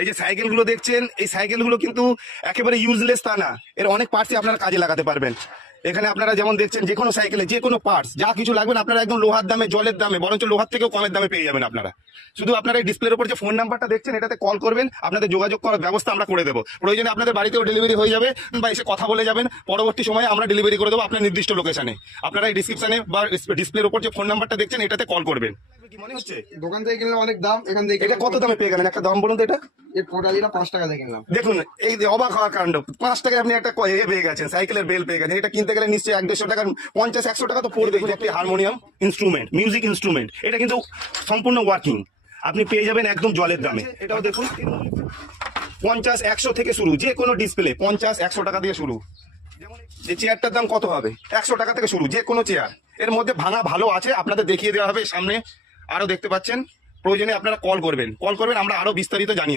এই যে সাইকেলগুলো দেখছেন, এই সাইকেলগুলো কিন্তু একেবারে ইউজলেস তা না, এর অনেক পার্টসই আপনারা কাজে লাগাতে পারবেন। এখানে আপনারা যেমন দেখছেন যে কোনো সাইকেলে যে কোনো পার্টস যা কিছু লাগবেন আপনারা একদম লোহার দামে, জলের দামে, বরঞ্চ লোহার থেকেও কমের দামে পেয়ে যাবেন আপনারা। শুধু আপনারা এই ডিসপ্লের উপর যে ফোন নাম্বারটা দেখছেন এটাতে কল করবেন, আপনাদের যোগাযোগ করার ব্যবস্থা আমরা করে দেবো। প্রয়োজনে আপনাদের বাড়িতেও ডেলিভারি হয়ে যাবে বা এসে কথা বলে যাবেন, পরবর্তী সময়ে আমরা ডেলিভারি করে দেবো আপনার নির্দিষ্ট লোকেশনে। আপনারা এই ডিসক্রিপশনে বা ডিসপ্লের উপর যে ফোন নাম্বারটা দেখছেন এটাতে কল করবেন। কি মনে হচ্ছে দোকান থেকে কিনলে অনেক দাম, এখান থেকে এটা কত দামে পেয়ে গেলেন? একটা দাম বলুন তো। এটা এই টোটালিটা 5 টাকা দিয়ে কিনলাম। দেখুন, এই যে অবাক হওয়ার কাণ্ড, 5 টাকায় আপনি একটা পেয়ে গেছেন, সাইকেলের বেল পেয়ে গেছেন। এটা কিনতে গেলে নিশ্চয়ই 100-150 টাকা, 50-100 টাকা তো পড়বে। একটি হারমোনিয়াম ইনস্ট্রুমেন্ট, মিউজিক ইনস্ট্রুমেন্ট, এটা কিন্তু সম্পূর্ণ ওয়ার্কিং, আপনি পেয়ে যাবেন একদম জলের দামে। এটাও দেখুন 50-100 থেকে শুরু, যে কোনো ডিসপ্লে 50-100 টাকা দিয়ে শুরু। যেমন এই চেয়ারটার দাম কত হবে? 100 টাকা থেকে শুরু, যে কোনো চেয়ার। এর মধ্যে ভাঙা ভালো আছে, আপনাদের দেখিয়ে দেওয়া হবে সামনে, আরো দেখতে পাচ্ছেন। প্রয়োজনে আপনারা কল করবেন, আমরা আরো বিস্তারিত জানিয়ে